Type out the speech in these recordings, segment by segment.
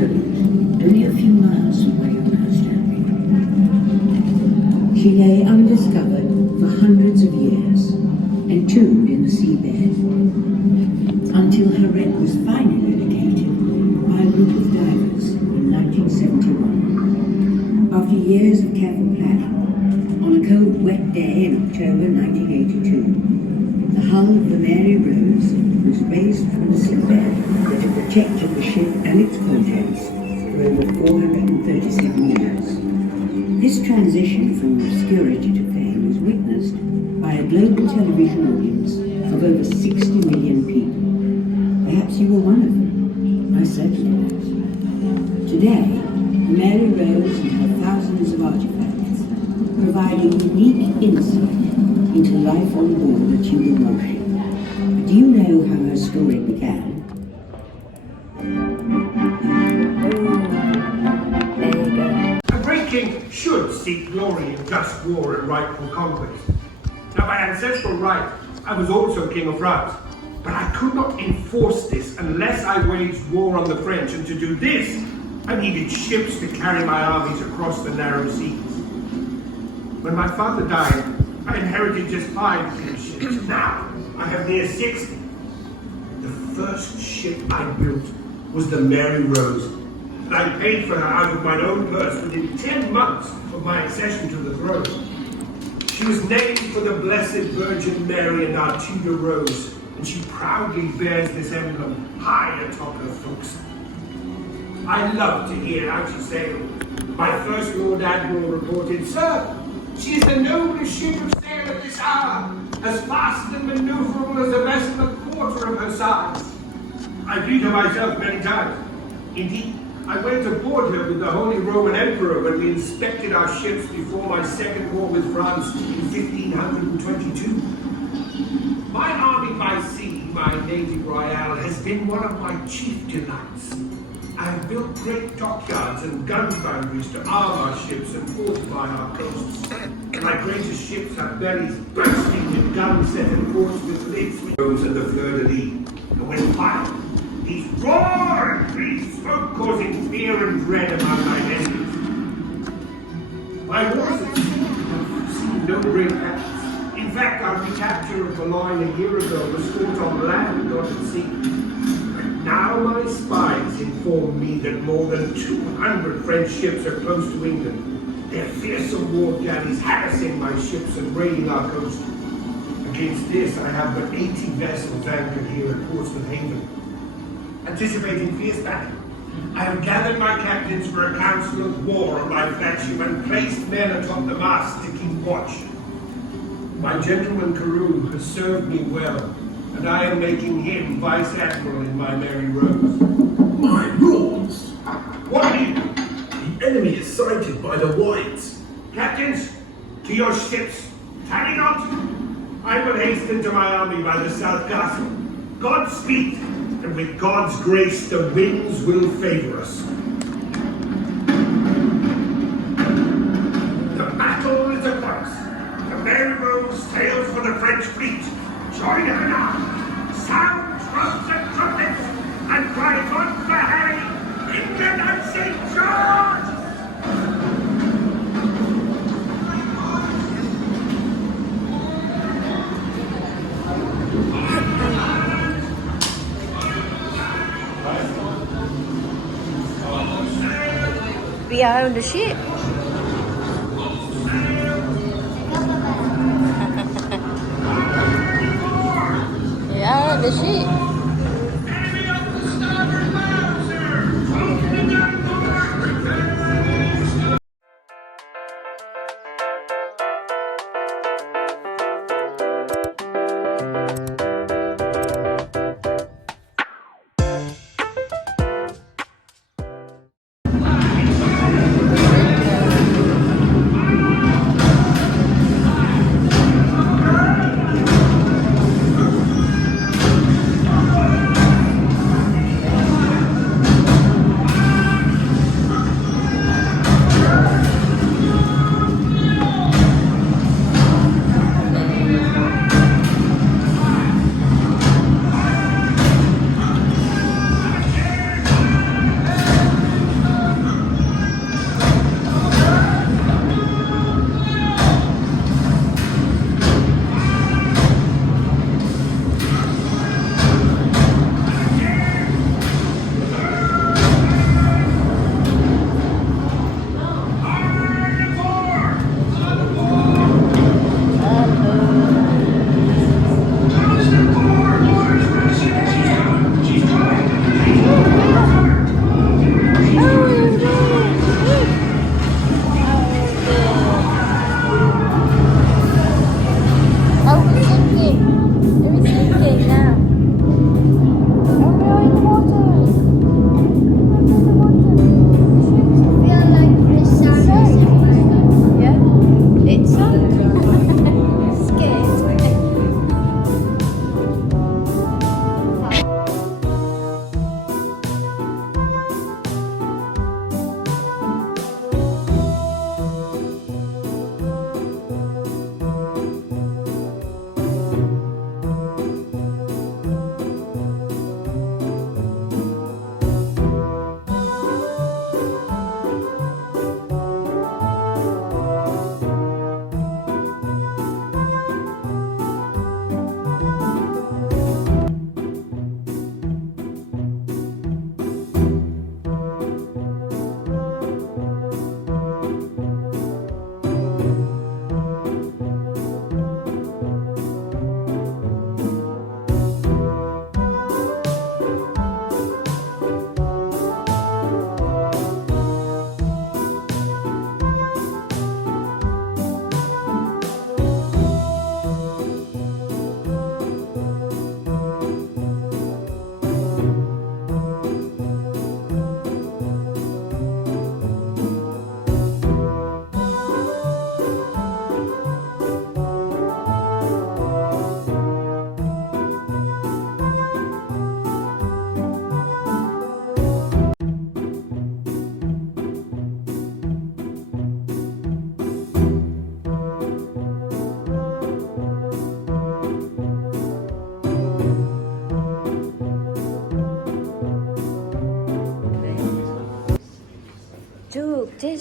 Ireland, only a few miles from where you're now standing. She lay undiscovered for hundreds of years, entombed in the seabed, until her wreck was finally located by a group of divers in 1971. After years of careful planning, on a cold, wet day in October 1982, the hull of the Mary Rose was raised from the seabed to protect the ship and its contents for over 437 years. This transition from obscurity to fame was witnessed by a global television audience of over 60 million people. Perhaps you were one of them. I certainly was. Today, the Mary Rose and her thousands of artifacts provide a unique insight into life on board the Tudor warship. But do you know how her story began? There you go. A great king should seek glory in just war and rightful conquest. Now, by ancestral right, I was also king of France. But I could not enforce this unless I waged war on the French, and to do this, I needed ships to carry my armies across the narrow seas. When my father died, I inherited just 5 clean ships. Now, I have near 60. The first ship I built was the Mary Rose, and I paid for her out of my own purse within 10 months of my accession to the throne. She was named for the Blessed Virgin Mary and our Tudor Rose, and she proudly bears this emblem high atop her forecastle. I love to hear how she sailed. My first Lord Admiral reported, "Sir, she is the noblest ship of sail at this hour, as fast and maneuverable as a vessel a quarter of her size." I viewed her myself many times. Indeed, I went aboard her with the Holy Roman Emperor when we inspected our ships before my second war with France in 1522. My army by sea, my Navy Royale, has been one of my chief delights. I have built great dockyards and gun foundries to arm our ships and fortify our coasts. My greatest ships have bellies bursting with guns set and ports with lids, rose and the fleur-de-lis. And when fired, these roar and breathe smoke, causing fear and dread among my enemies. My wars have seen no great acts. In fact, our recapture of Boulogne a year ago was fought on land, not at sea. But now my spies inform me that more than 200 French ships are close to England, their fearsome war galleys harassing my ships and raiding our coast. Against this, I have but 80 vessels anchored here at Portsmouth Haven. Anticipating fierce battle, I have gathered my captains for a council of war on my flagship and placed men atop the mast to keep watch. My gentleman Carew has served me well, and I am making him Vice Admiral in my Mary Rose. My lords! What need? The enemy is sighted by the Whites. Captains, to your ships. Tarry not. I will hasten to my army by the South Castle. Godspeed, and with God's grace the winds will favor us. The battle is upon us. The Mary Rose sails for the French fleet. Join her now. Sound drums and trumpets, and cry on for Harry, England and St. George! We are on the ship. We are on the ship. Enemy up the starboard bow, sir! Open the gun door! Prepare!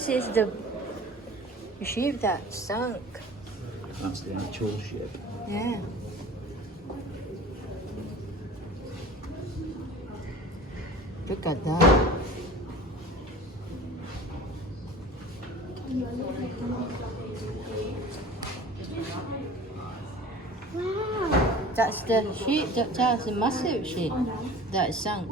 this is the ship that sunk. That's the actual ship. Yeah. Look at that. Wow. That's the ship. That's a massive ship that sunk.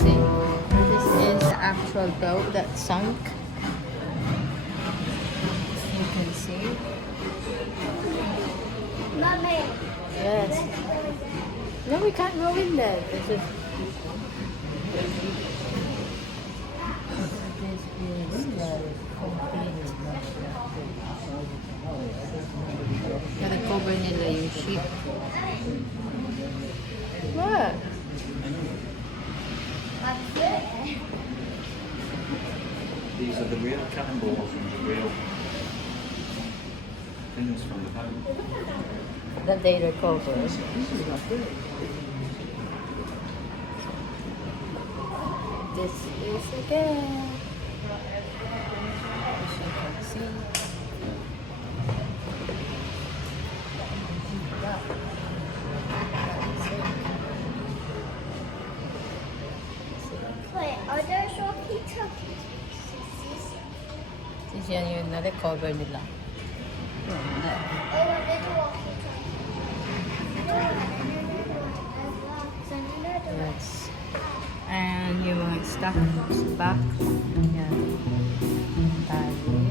See, this is the actual boat that sunk. You can see. Mommy. Yes. No, we can't go in there. This is the cover nila yung ship. What? These are the real cannonballs and the real things from the boat. That they recovered. This is again. As you can see. That is it. Wait, are those walkie-talkies? This yan yung na-recover nila. Oh, are they the walkie-talkies? Yes. And yung mga stuff back. Yan. Tali.